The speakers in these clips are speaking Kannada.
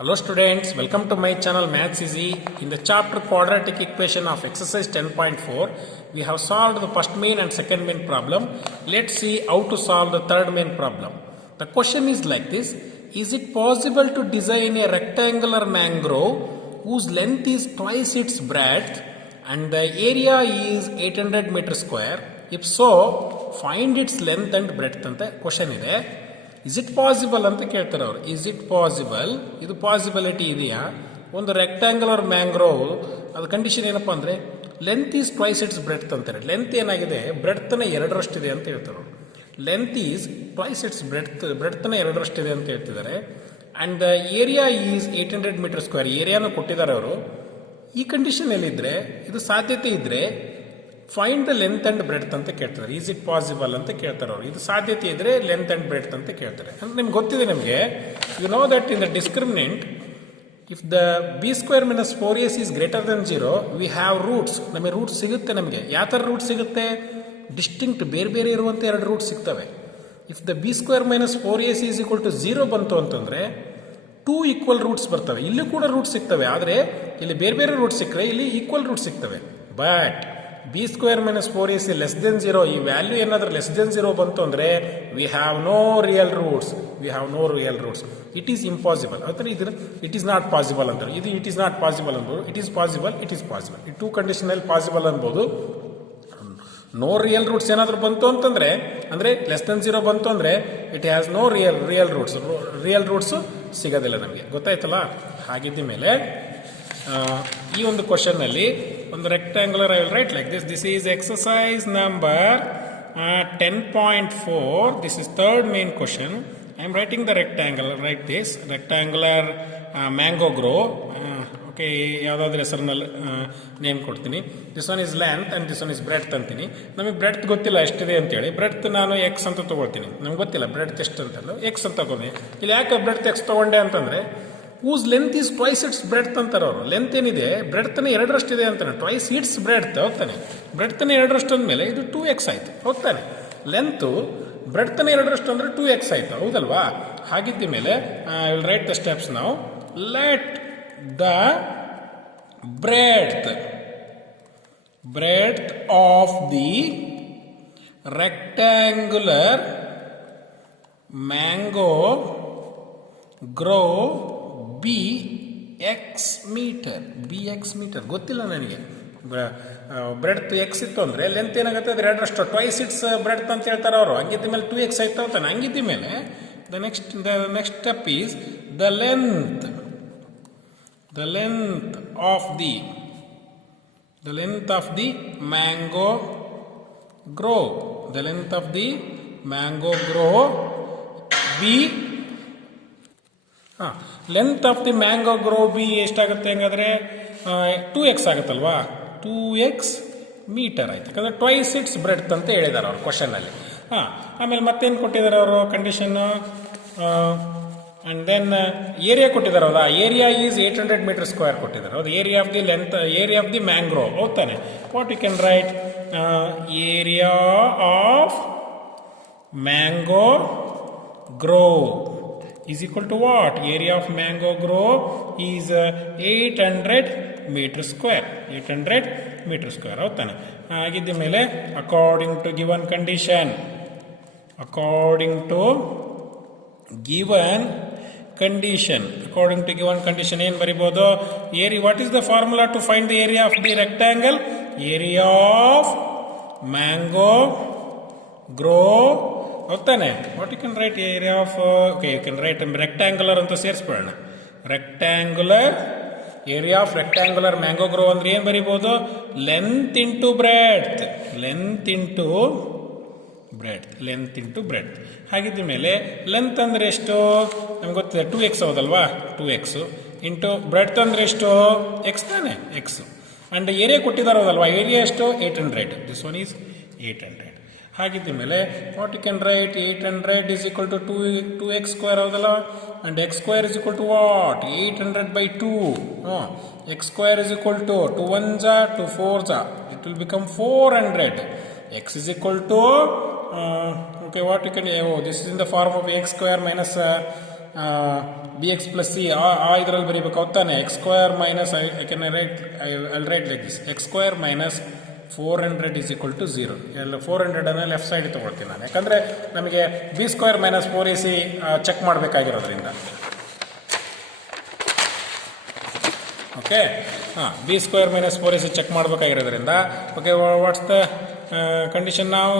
Hello students, welcome to my channel Maths Easy. In the chapter quadratic equation of exercise 10.4, we have solved the first main and second main problem. Let's see how to solve the third main problem. The question is like this: is it possible to design a rectangular mangrove whose length is twice its breadth and the area is 800 meters square? If so, find its length and breadth ಅಂತ ಕ್ವಶನ್ ಇದೆ. ಇಸ್ ಇಟ್ ಪಾಸಿಬಲ್ ಅಂತ ಕೇಳ್ತಾರೆ ಅವರು. ಇಸ್ ಇಟ್ ಪಾಸಿಬಲ್, ಇದು ಪಾಸಿಬಿಲಿಟಿ ಇದೆಯಾ? ಒಂದು ರೆಕ್ಟ್ಯಾಂಗುಲರ್ ಮ್ಯಾಂಗ್ರೋವ್, ಅದು ಕಂಡೀಷನ್ ಏನಪ್ಪ ಅಂದರೆ length is twice its breadth ಅಂತಾರೆ. ಲೆಂತ್ ಏನಾಗಿದೆ, ಬ್ರೆಡ್ತನ ಎರಡರಷ್ಟಿದೆ ಅಂತ ಹೇಳ್ತಾರೆ ಅವರು. ಲೆಂತ್ ಈಸ್ ಟ್ವೈಸ್ ಇಟ್ಸ್ ಬ್ರೆಡ್ತನ ಎರಡರಷ್ಟಿದೆ ಅಂತ ಹೇಳ್ತಿದ್ದಾರೆ. And the area is 800 meter square, ಏರಿಯಾನು ಕೊಟ್ಟಿದ್ದಾರೆ ಅವರು. ಈ ಕಂಡೀಷನ್ ಎಲ್ಲಿದ್ದರೆ, ಇದು ಸಾಧ್ಯತೆ ಇದ್ದರೆ find the length and breadth ಅಂತ ಕೇಳ್ತಾರೆ. ಈಸ್ ಇಟ್ ಪಾಸಿಬಲ್ ಅಂತ ಕೇಳ್ತಾರೆ ಅವರು. ಇದು ಸಾಧ್ಯತೆ ಇದ್ರೆ ಲೆಂತ್ ಅಂಡ್ ಬ್ರೆಡ್ತ್ ಅಂತ ಕೇಳ್ತಾರೆ. ಅಂದ್ರೆ ನಿಮ್ಗೆ ಗೊತ್ತಿದೆ, ನಮಗೆ you know that in the discriminant if the B square minus 4ac is greater than 0 we have roots. ನಮಗೆ ರೂಟ್ಸ್ ಸಿಗುತ್ತೆ. ನಮಗೆ ಯಾವ ಥರ ರೂಟ್ ಸಿಗುತ್ತೆ? ಡಿಸ್ಟಿಂಕ್ಟ್, ಬೇರೆ ಬೇರೆ ಇರುವಂಥ ಎರಡು ರೂಟ್ ಸಿಗ್ತವೆ. If the B square minus 4ac is equal to 0 ಬಂತು ಅಂತಂದ್ರೆ 2 ಈಕ್ವಲ್ ರೂಟ್ಸ್ ಬರ್ತವೆ. ಇಲ್ಲಿ ಕೂಡ ರೂಟ್ ಸಿಗ್ತವೆ, ಆದರೆ ಇಲ್ಲಿ ಬೇರೆ ಬೇರೆ ರೂಟ್ ಸಿಕ್ಕರೆ ಇಲ್ಲಿ ಈಕ್ವಲ್ ರೂಟ್ ಸಿಗ್ತವೆ. But B square minus 4ac less than 0, ಈ ವ್ಯಾಲ್ಯೂ ಏನಾದರೂ ಲೆಸ್ ದೆನ್ 0 ಬಂತು ಅಂದರೆ we have no real roots. It is impossible ಅಂದರೆ ಇದ್ರ ಇಟ್ ಈಸ್ ನಾಟ್ ಪಾಸಿಬಲ್ ಅಂತಾರೆ. ಇದು ಇಟ್ ಈಸ್ ನಾಟ್ ಪಾಸಿಬಲ್ ಅನ್ಬೋದು, ಇಟ್ ಈಸ್ ಪಾಸಿಬಲ್, ಈ ಟೂ ಕಂಡೀಷನಲ್ಲಿ ಪಾಸಿಬಲ್ ಅನ್ಬೋದು. ನೋ ರಿಯಲ್ ರೂಟ್ಸ್ ಏನಾದರೂ ಬಂತು ಅಂತಂದರೆ, ಅಂದರೆ ಲೆಸ್ ದೆನ್ 0 ಬಂತು ಅಂದರೆ it has no real roots ಸಿಗೋದಿಲ್ಲ ನಮಗೆ. ಗೊತ್ತಾಯ್ತಲ್ಲ? ಹಾಗಿದ್ದ ಮೇಲೆ ಈ ಒಂದು ಕ್ವಶನ್ನಲ್ಲಿ ಒಂದು rectangular I will write like this is exercise number 10.4. This is third main question. I am writing the rectangular mango grow. Okay, ಯಾವುದಾದ್ರೂ ಹೆಸರಿನಲ್ಲಿ ನೇಮ್ ಕೊಡ್ತೀನಿ. This one is length and this one is breadth ಅಂತೀನಿ. ನಮಗೆ ಬ್ರೆಡ್ತ್ ಗೊತ್ತಿಲ್ಲ ಎಷ್ಟಿದೆ ಅಂತೇಳಿ, ಬ್ರೆಡ್ತ್ ನಾನು ಎಕ್ಸ್ ಅಂತ ತೊಗೊಳ್ತೀನಿ. ನಮ್ಗೆ ಗೊತ್ತಿಲ್ಲ ಬ್ರೆಡ್ತ್ ಎಷ್ಟು ಅಂತಲ್ಲ, ಎಕ್ಸ್ ಅಂತ ತಗೊಂಡು. ಇಲ್ಲಿ ಯಾಕೆ ಬ್ರೆಡ್ತ್ ಎಕ್ಸ್ ತೊಗೊಂಡೆ ಅಂತಂದರೆ whose length is twice its breadth ಅಂತಾರೆ ಅವರು. ಲೆಂತ್ ಏನಿದೆ ಬ್ರೆಡ್ತನೇ ಎರಡರಷ್ಟಿದೆ ಅಂತಾನೆ. ಟ್ವೈಸ್ ಇಟ್ಸ್ ಬ್ರೆಡ್ತ್ ಹೋಗ್ತಾನೆ. ಬ್ರೆಡ್ತನೇ ಎರಡರಷ್ಟು ಅಂದಮೇಲೆ ಇದು 2x ಆಯಿತು. ಹೋಗ್ತಾನೆ. ಲೆಂತು ಬ್ರೆಡ್ತನೇ ಎರಡರಷ್ಟು ಅಂದರೆ 2x ಆಯಿತು. ಹೌದಲ್ವಾ? ಹಾಗಿದ್ದ ಮೇಲೆ I will write the steps ನಾವು. Let the breadth of the rectangular mango grove bx meter. ಗೊತ್ತಿಲ್ಲ ನನಗೆ. ಬ್ರೆಡ್ತ್ ಎಕ್ಸ್ ಇತ್ತು ಅಂದರೆ ಲೆಂತ್ ಏನಾಗುತ್ತೆ, ಅದು ಎರಡರಷ್ಟು ಟ್ವೈಸ್ ಇಟ್ಸ್ ಬ್ರೆಡ್ತ್ ಅಂತ ಹೇಳ್ತಾರೆ ಅವರು. ಹಂಗಿದ್ದ ಮೇಲೆ 2x ಆಯ್ತು ಅಂತಾನೆ. ಹಂಗಿದ್ದ ಮೇಲೆ the next step is the length of the mango grow. B length of the mango grow B ಎಷ್ಟಾಗುತ್ತೆ ಹಂಗಾದ್ರೆ 2x ಆಗುತ್ತಲ್ವಾ? 2x ಮೀಟರ್ ಆಯ್ತು. ಯಾಕಂದರೆ ಟ್ವೈಸ್ ಇಟ್ಸ್ ಬ್ರೆಡ್ತ್ ಅಂತ ಹೇಳಿದ್ದಾರೆ ಅವರು ಕ್ವಶನಲ್ಲಿ. ಆಮೇಲೆ ಮತ್ತೇನು ಕೊಟ್ಟಿದ್ದಾರೆ ಅವರು ಕಂಡೀಷನ್ನು? ಆ್ಯಂಡ್ ದೆನ್ ಏರಿಯಾ ಕೊಟ್ಟಿದ್ದಾರೆ. ಹೌದಾ? ಏರಿಯಾ ಈಸ್ 800 ಮೀಟರ್ ಸ್ಕ್ವೇರ್ ಕೊಟ್ಟಿದ್ದಾರೆ. ಹೌದು, ಏರಿಯಾ ಆಫ್ ದಿ ಮ್ಯಾಂಗ್ರೋ. ಹೌದಾನೆ? What you can write? Area of mango grove is equal to what? Area of mango grove is 800 meter square. ಹೌದಾನೆ? ಹಾಗಿದ್ದ ಮೇಲೆ ಅಕಾರ್ಡಿಂಗ್ ಟು ಗಿವನ್ ಕಂಡೀಷನ್ ಏನು ಬರಿಬೋದು? What is the formula to find the area of the rectangle? Area of mango grove. ಹೌದಾನೆ? What you can write? Area of you can write rectangular ಅಂತ ಸೇರಿಸ್ಬಿಡೋಣ. Area of rectangular mango grove ಅಂದ್ರೆ ಏನು ಬರಿಬೋದು? Length into breadth. ಹಾಗಿದ್ದ ಮೇಲೆ ಲೆಂತ್ ಅಂದ್ರೆ ಎಷ್ಟು ನಮ್ಗೆ ಗೊತ್ತಿದೆ, 2x ಹೌದಲ್ವಾ? 2x ಇಂಟು ಬ್ರೆಡ್ತ್ ಅಂದ್ರೆ ಎಷ್ಟು? x ತಾನೆ? x. ಅಂಡ್ ಏರಿಯಾ ಕೊಟ್ಟಿದ್ದಾರೆ ಹೌದಲ್ವಾ? ಏರಿಯಾ ಎಷ್ಟು? 800. This one is 800. ಹಾಗಿದ್ದ ಮೇಲೆ what you can write? 800 is equal to 2x square ಹೌದಲ್ಲ? And x square is equal to what? 800/2. x square is equal to 2 1s 2 4s, it will become 400. x is equal to okay, what you can, this is in the form of x square minus bx plus c ಇದರಲ್ಲಿ ಬರೀಬೇಕು ಹೌದಾನೆ x square minus I'll write like this x square minus 400 is equal to 0. ಎಲ್ಲ 400 ಅನ್ನು ಲೆಫ್ಟ್ ಸೈಡ್ ತಗೊಳ್ತೀನಿ ನಾನು, ಯಾಕಂದರೆ ನಮಗೆ B square minus 4ac check ಮಾಡಬೇಕಾಗಿರೋದ್ರಿಂದ. Okay, B square minus 4ac check ಮಾಡಬೇಕಾಗಿರೋದ್ರಿಂದ ಓಕೆ, ವಾಟ್ಸ್ ದ ಕಂಡೀಷನ್ ನಾವು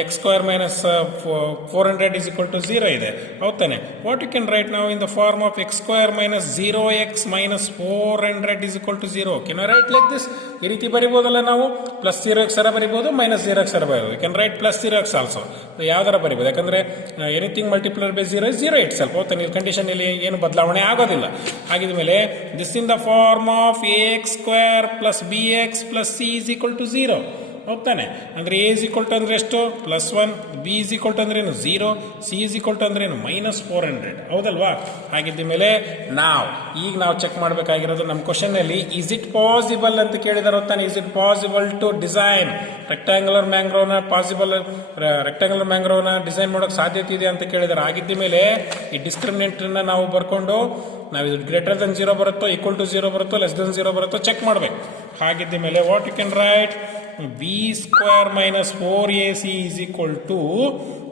x square minus 400 is equal to 0 ಇದೆ ಹೌದಾನೆ. ವಾಟ್ ಯು ಕ್ಯಾನ್ ರೈಟ್ ನಾವು in the form of x square minus 0x minus 400 is equal to 0. Can I write like this? ಈ ರೀತಿ ಬರಿಬೋದಲ್ಲ ನಾವು, ಪ್ಲಸ್ 0x ಸರ ಬರಿಬೋದು, ಮೈನಸ್ 0x ಸರ ಬರಿಬೋದು. You can write plus 0x also, ಯಾವ್ದಾರ ಬರಿಬೋದು, ಯಾಕಂದರೆ anything multiplier by 0 is 0 itself ಹೌದಾನೆ. ಇಲ್ಲಿ ಕಂಡೀಷನ್ ಇಲ್ಲಿ ಏನು ಬದಲಾವಣೆ ಆಗೋದಿಲ್ಲ. ಹಾಗಿದ ಮೇಲೆ this in the form of x square plus B x plus C is equal to 0 ಹೌದಾನೆ. ಅಂದರೆ ಎ ಇಸ್ ಈಕ್ವಲ್ ಟು ಅಂದರೆ ಎಷ್ಟು? Plus 1, B is equal to ಅಂದ್ರೇನು 0, ಸಿ ಇಸ್ ಈಕ್ವಲ್ ಟು ಅಂದ್ರೇನು ಮೈನಸ್ 400 ಹೌದಲ್ವಾ. ಹಾಗಿದ್ದ ಮೇಲೆ ನಾವು ಚೆಕ್ ಮಾಡಬೇಕಾಗಿರೋದು ನಮ್ಮ ಕ್ವಶನ್ನಲ್ಲಿ ಇಸ್ ಇಟ್ ಪಾಸಿಬಲ್ ಅಂತ ಕೇಳಿದಾರೆ ತಾನೆ. Is it possible to design rectangular ಮ್ಯಾಂಗ್ರೋವ್ನ ಡಿಸೈನ್ ಮಾಡೋಕ್ಕೆ ಸಾಧ್ಯತೆ ಇದೆ ಅಂತ ಕೇಳಿದಾರೆ. ಆಗಿದ್ದ ಮೇಲೆ ಈ ಡಿಸ್ಕ್ರಿಮಿನೆಂಟನ್ನು ನಾವು ಬರ್ಕೊಂಡು ನಾವು ಇದು ಗ್ರೇಟರ್ ದನ್ 0 ಬರುತ್ತೋ, ಈಕ್ವಲ್ ಟು 0 ಬರುತ್ತೋ, ಲೆಸ್ ದನ್ 0 ಬರುತ್ತೋ ಚೆಕ್ ಮಾಡಬೇಕು. ಹಾಗಿದ್ದ ಮೇಲೆ what you can write? b square minus 4ac is equal to,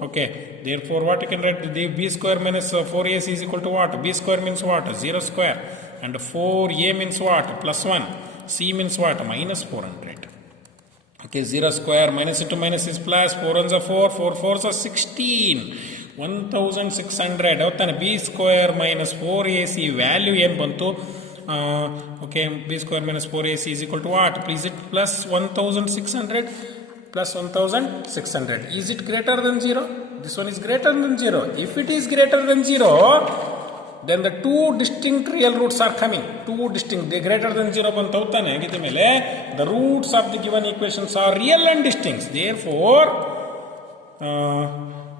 okay, therefore what you can write? The b square minus 4ac is equal to what? b square means what? 0 square, and 4a means what? Plus 1, c means what? Minus 400. Okay, 0 square minus into minus is plus, 4 ones are 4, 4 4s are 16, 1600 ಹೌದಾನೆ. b square minus 4ac value ಏನು ಬಂತು? Okay, b square minus 4ac is equal to what? Is it plus 1600? Plus 1600. Is it greater than 0? This one is greater than 0. If it is greater than 0, then the two distinct real roots are coming. Two distinct, they greater than 0 ಬಂತು ಹೌದಾನೆ. ಆಗಿದ್ದ ಮೇಲೆ the roots of the given equations are real and distinct. Therefore,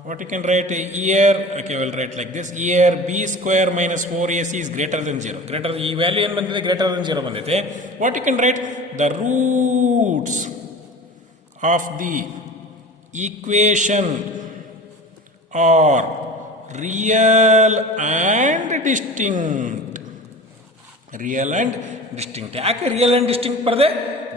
what you can write here? Okay, we'll write like this. Here b square minus 4ac is greater than 0. Greater, ಈ ವ್ಯಾಲ್ಯೂ ಏನು ಬಂದಿದೆ? greater than 0 ಬಂದಿದೆ. What you can write? The roots of the equation are real and distinct. Real and distinct. ಯಾಕೆ ರಿಯಲ್ ಆ್ಯಂಡ್ ಡಿಸ್ಟಿಂಕ್ಟ್ ಬರದೆ?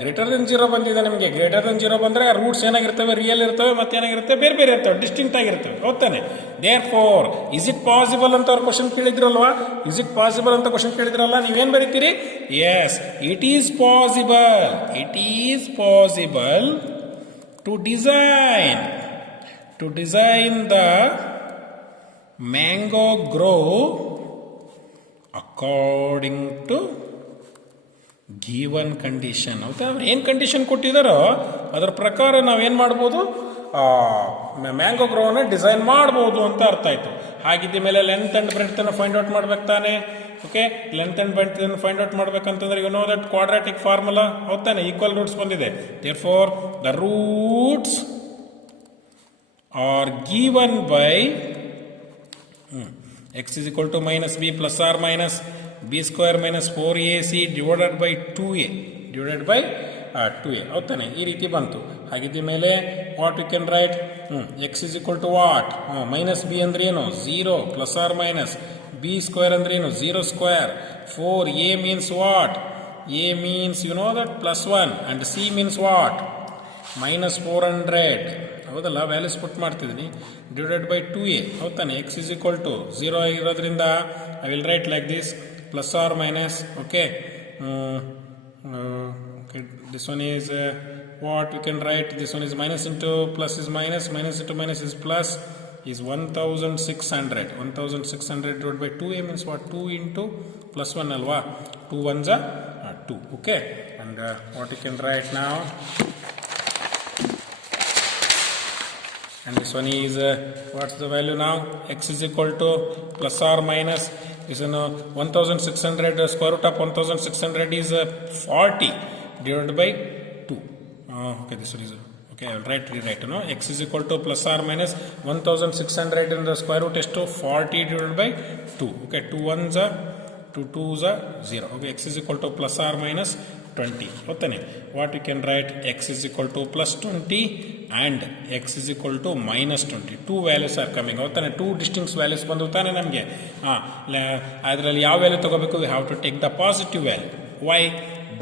ಗ್ರೇಟರ್ ದೆನ್ 0 ಬಂದಿದೆ ನಮಗೆ. ಗ್ರೇಟರ್ ದೆನ್ 0 ಬಂದರೆ ರೂಟ್ಸ್ ಏನಾಗಿರ್ತವೆ? ರಿಯಲ್ ಇರ್ತವೆ, ಮತ್ತೆ ಏನಾಗಿರುತ್ತೆ? ಬೇರೆ ಬೇರೆ ಇರ್ತವೆ, ಡಿಸ್ಟಿಂಕ್ಟ್ ಆಗಿರ್ತವೆ ಹೌದಾನೆ. Therefore is it possible ಅಂತ ಅವ್ರು ಕ್ವಶನ್ ಕೇಳಿದ್ರಲ್ವಾ? ಇಸ್ ಇಟ್ ಪಾಸಿಬಲ್ ಅಂತ ಕ್ವಶನ್ ಕೇಳಿದ್ರಲ್ಲ, ನೀವೇನು ಬರೀತೀರಿ? Yes, it is possible. It is possible to design the mango grove according to given condition. ಹೌದಾ? ಅವ್ರು ಏನು ಕಂಡೀಷನ್ ಕೊಟ್ಟಿದ್ದಾರೋ ಅದರ ಪ್ರಕಾರ ನಾವೇನು ಮಾಡ್ಬೋದು? ಮ್ಯಾಂಗೋ ಗ್ರೋವನ್ನ ಡಿಸೈನ್ ಮಾಡ್ಬೋದು ಅಂತ ಅರ್ಥ ಆಯಿತು. ಹಾಗಿದ್ದ ಮೇಲೆ ಲೆಂತ್ ಆ್ಯಂಡ್ ಬ್ರೆಡ್ತನ್ನು ಫೈಂಡ್ ಔಟ್ ಮಾಡ್ಬೇಕು ತಾನೆ. ಓಕೆ, ಲೆಂತ್ ಆ್ಯಂಡ್ ಬ್ರೆಡ್ತನ್ನು ಫೈಂಡ್ ಔಟ್ ಮಾಡ್ಬೇಕಂತಂದ್ರೆ you know that quadratic formula ಹೌದಾನೆ. ಈಕ್ವಲ್ ರೂಟ್ಸ್ ಬಂದಿದೆ. Therefore the roots are given by x is equal to minus b plus or minus b square minus 4ac divided by 2a ಹೌದಾನೆ. ಈ ರೀತಿ ಬಂತು. ಹಾಗಿದ್ದ ಮೇಲೆ what you can write? x is equal to what? Minus b ಅಂದ್ರೆ ಏನು? 0 plus or minus b square ಅಂದ್ರೆ ಏನು? 0 square. 4a means what? a means you know that plus 1 and c means what? Minus 400 ಹೌದಲ್ಲ. ವ್ಯಾಲ್ಯೂಸ್ ಪುಟ್ ಮಾಡ್ತಿದ್ದೀನಿ. ಡಿವೈಡೆಡ್ ಬೈ 2a ಹೌದಾನೆ. ಎಕ್ಸ್ ಇಸ್ ಈಕ್ವಲ್ ಟು 0 ಆಗಿರೋದ್ರಿಂದ I will write like this, plus or minus. Okay, this one is what you can write? This one is minus into plus is minus, minus into minus is plus, is 1600. 1600 divided by 2a means what? 2 into plus 1 alwa. 2 ones are 2. Okay, and what you can write now? And this one is what's the value now? X is equal to plus or minus, this is 1600, square root of 1600 is 40 divided by 2. Okay, this one is okay. I will rewrite. No, x is equal to plus or minus 1600 in the square root is to 40 divided by 2. Okay, 2 ones are 2 2s are 0. Okay, x is equal to plus or minus 20. What you can write? X is equal to plus 20 and x is equal to minus 20. Two values are coming out. Two distinct values ಬಂದು ತಾನೆ ನಮಗೆ ಅದರಲ್ಲಿ ಯಾವ ವ್ಯಾಲ್ಯೂ ತಗೋಬೇಕು? we have to take the positive value. Why?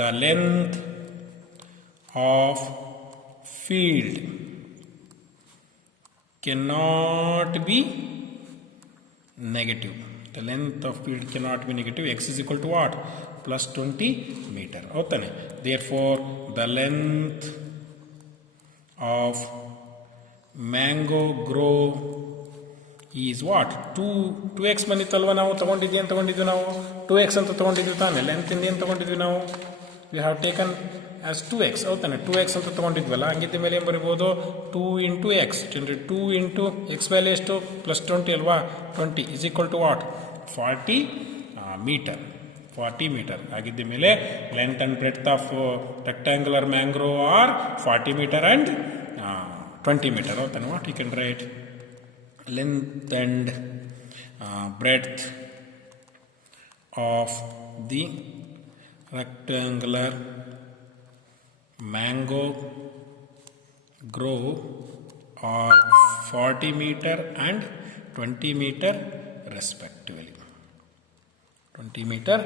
The length of field cannot be negative. The length of field cannot be negative. X is equal to what? Plus 20 meter. ಹೌದಾನೆ? Therefore, the length of mango grow is what? 2x ಬಂದಿತ್ತಲ್ವ ನಾವು ತಗೊಂಡಿದ್ವಿ ನಾವು 2x ಅಂತ ತಗೊಂಡಿದ್ವಿ ತಾನೆ. ಲೆಂತ್ ಇಂದ ಏನು ತಗೊಂಡಿದ್ವಿ ನಾವು? we have taken as 2x. ಹೌದಾನೆ? 2x ಅಂತ ತಗೊಂಡಿದ್ವಲ್ಲ, ಹಂಗಿದ್ದ ಮೇಲೆ ಏನು ಬರಿಬೋದು? 2 into x. 2 into x value ಎಷ್ಟು? ಪ್ಲಸ್ 20 ಅಲ್ವಾ? 20 is equal to what? 40 meter. 40 meter ಆಗಿದ್ದ ಮೇಲೆ length and breadth of rectangular mango grove are 40 meter and 20 meter. ಹೌದಾನೆ? What you can write? Length and breadth of the rectangular mango grow are 40 meter and 20 meter respectively. 20 meter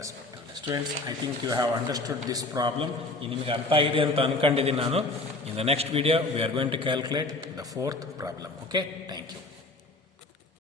respectively. Students, I think you have understood this problem. ನಿಮಗೆ ಅರ್ಥ ಆಗಿದೆ ಅಂತ ಅನ್ಕೊಂಡಿದ್ದೀನಿ ನಾನು. In the next video, we are going to calculate the fourth problem. Okay? Thank you.